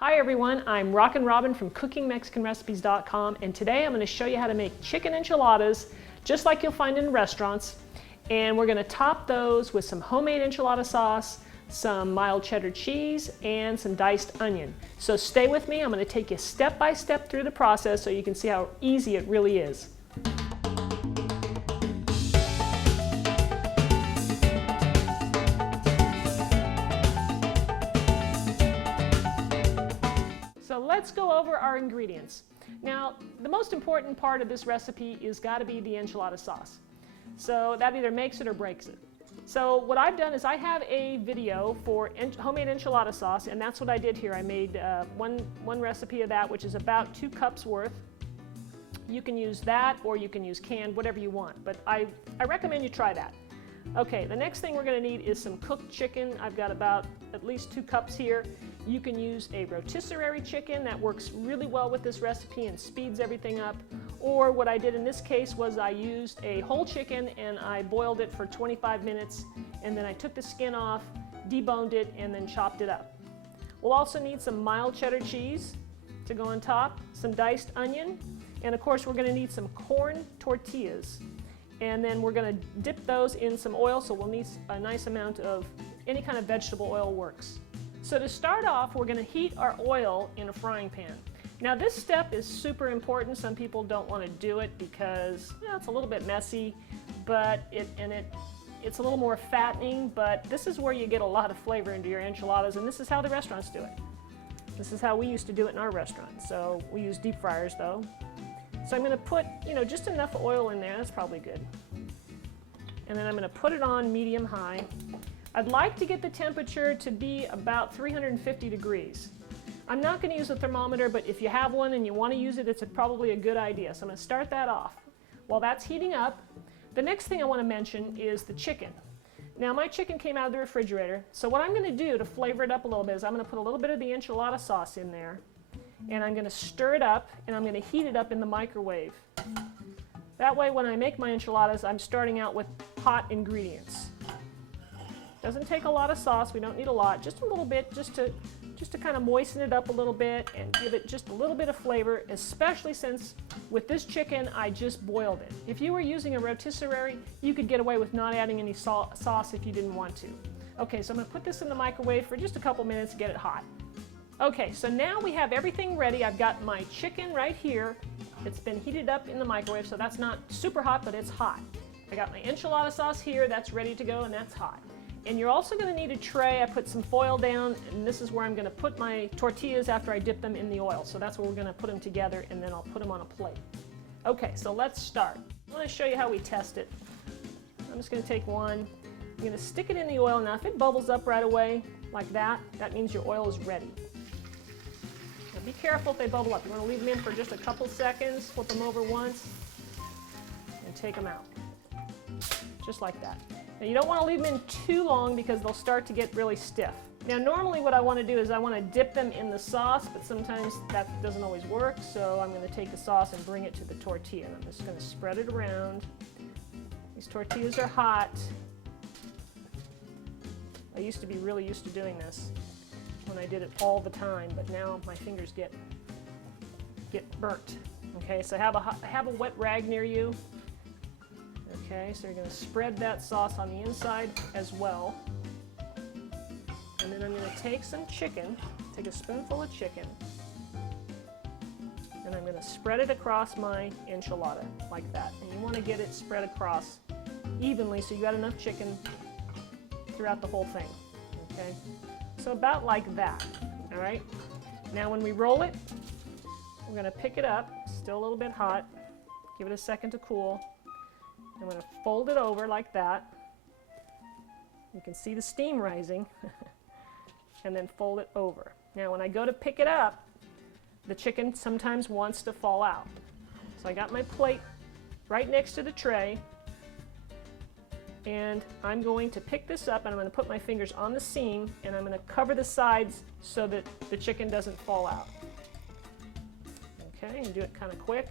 Hi everyone, I'm Rockin' Robin from CookingMexicanRecipes.com, and today I'm going to show you how to make chicken enchiladas just like you'll find in restaurants. And we're going to top those with some homemade enchilada sauce, some mild cheddar cheese, and some diced onion. So stay with me, I'm going to take you step by step through the process so you can see how easy it really is. So let's go over our ingredients. Now, the most important part of this recipe is got to be the enchilada sauce. So that either makes it or breaks it. So what I've done is I have a video for homemade enchilada sauce, and that's what I did here. I made one recipe of that, which is about 2 cups worth. You can use that or you can use canned, whatever you want, but I recommend you try that. Okay, the next thing we're going to need is some cooked chicken. I've got about at least 2 cups here. You can use a rotisserie chicken. That works really well with this recipe and speeds everything up. Or what I did in this case was I used a whole chicken and I boiled it for 25 minutes, and then I took the skin off, deboned it, and then chopped it up. We'll also need some mild cheddar cheese to go on top, some diced onion, and of course we're going to need some corn tortillas. And then we're going to dip those in some oil, so we'll need a nice amount of any kind of vegetable oil works. So to start off, we're going to heat our oil in a frying pan. Now this step is super important. Some people don't want to do it because it's a little bit messy, but it's a little more fattening, but this is where you get a lot of flavor into your enchiladas, and this is how the restaurants do it. This is how we used to do it in our restaurant. So we use deep fryers though. So I'm going to put, just enough oil in there. That's probably good. And then I'm going to put it on medium-high. I'd like to get the temperature to be about 350 degrees. I'm not going to use a thermometer, but if you have one and you want to use it, it's probably a good idea. So I'm going to start that off. While that's heating up, the next thing I want to mention is the chicken. Now my chicken came out of the refrigerator, so what I'm going to do to flavor it up a little bit is I'm going to put a little bit of the enchilada sauce in there. And I'm going to stir it up, and I'm going to heat it up in the microwave. That way when I make my enchiladas, I'm starting out with hot ingredients. Doesn't take a lot of sauce, we don't need a lot, just a little bit, just to kind of moisten it up a little bit and give it just a little bit of flavor, especially since with this chicken I just boiled it. If you were using a rotisserie, you could get away with not adding any sauce if you didn't want to. Okay, so I'm going to put this in the microwave for just a couple minutes to get it hot. Okay, so now we have everything ready. I've got my chicken right here. It's been heated up in the microwave, so that's not super hot, but it's hot. I got my enchilada sauce here. That's ready to go, and that's hot. And you're also going to need a tray. I put some foil down, and this is where I'm going to put my tortillas after I dip them in the oil. So that's where we're going to put them together, and then I'll put them on a plate. Okay, so let's start. I want to show you how we test it. I'm just going to take one. I'm going to stick it in the oil. Now, if it bubbles up right away like that, that means your oil is ready. Now be careful if they bubble up. You want to leave them in for just a couple seconds, flip them over once, and take them out. Just like that. Now you don't want to leave them in too long because they'll start to get really stiff. Now normally what I want to do is I want to dip them in the sauce, but sometimes that doesn't always work, so I'm going to take the sauce and bring it to the tortilla. And I'm just going to spread it around. These tortillas are hot. I used to be really used to doing this when I did it all the time, but now my fingers get burnt. Okay, so have a wet rag near you. Okay, so you're going to spread that sauce on the inside as well. And then I'm going to take some chicken, take a spoonful of chicken, and I'm going to spread it across my enchilada like that. And you want to get it spread across evenly so you got enough chicken throughout the whole thing. Okay? So about like that, all right? Now when we roll it, we're going to pick it up, still a little bit hot, give it a second to cool. I'm going to fold it over like that. You can see the steam rising, and then fold it over. Now when I go to pick it up, the chicken sometimes wants to fall out. So I got my plate right next to the tray, and I'm going to pick this up and I'm going to put my fingers on the seam and I'm going to cover the sides so that the chicken doesn't fall out. Okay, and do it kind of quick.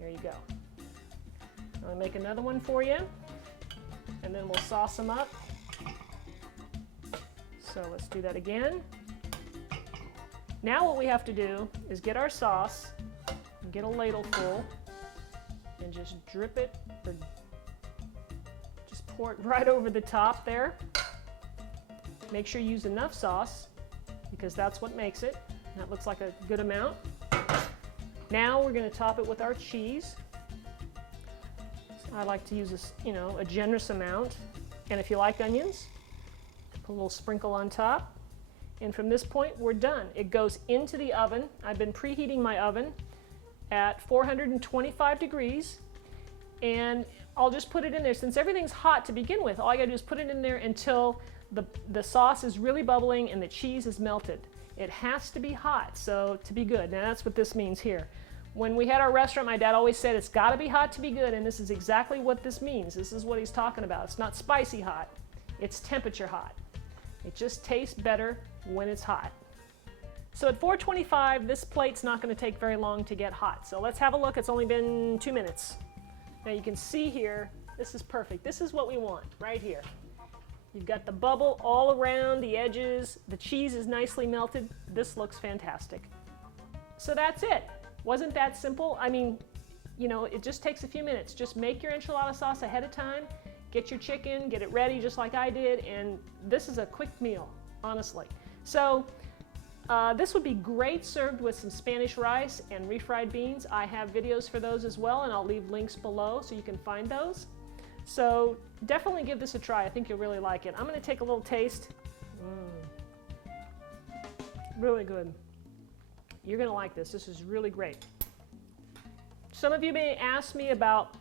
There you go. I'm going to make another one for you, and then we'll sauce them up. So let's do that again. Now what we have to do is get our sauce, and get a ladle full, and just drip it, or just pour it right over the top there. Make sure you use enough sauce, because that's what makes it. That looks like a good amount. Now we're going to top it with our cheese. I like to use a generous amount. And if you like onions, put a little sprinkle on top. And from this point, we're done. It goes into the oven. I've been preheating my oven at 425 degrees. And I'll just put it in there. Since everything's hot to begin with, all I gotta do is put it in there until the sauce is really bubbling and the cheese is melted. It has to be hot, so to be good. Now that's what this means here. When we had our restaurant, my dad always said it's gotta be hot to be good, and this is exactly what this means. This is what he's talking about. It's not spicy hot, it's temperature hot. It just tastes better when it's hot. So at 425, this plate's not gonna take very long to get hot. So let's have a look. It's only been 2 minutes. Now you can see here, this is perfect. This is what we want right here. You've got the bubble all around the edges. The cheese is nicely melted. This looks fantastic. So that's it. Wasn't that simple? I mean, it just takes a few minutes. Just make your enchilada sauce ahead of time, get your chicken, get it ready just like I did, and this is a quick meal, honestly. So this would be great served with some Spanish rice and refried beans. I have videos for those as well, and I'll leave links below so you can find those. So definitely give this a try. I think you'll really like it. I'm going to take a little taste. Really good. You're going to like this. This is really great. Some of you may ask me about,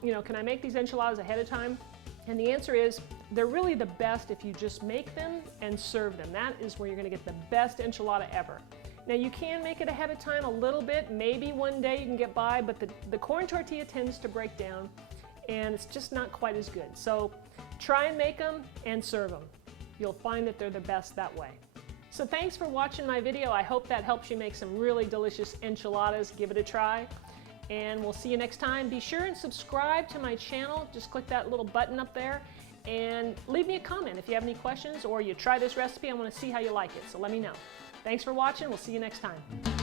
can I make these enchiladas ahead of time? And the answer is, they're really the best if you just make them and serve them. That is where you're going to get the best enchilada ever. Now you can make it ahead of time a little bit. Maybe one day you can get by, but the corn tortilla tends to break down, and it's just not quite as good. So try and make them and serve them. You'll find that they're the best that way. So thanks for watching my video. I hope that helps you make some really delicious enchiladas. Give it a try, and we'll see you next time. Be sure and subscribe to my channel. Just click that little button up there and leave me a comment if you have any questions or you try this recipe. I want to see how you like it, so let me know. Thanks for watching. We'll see you next time.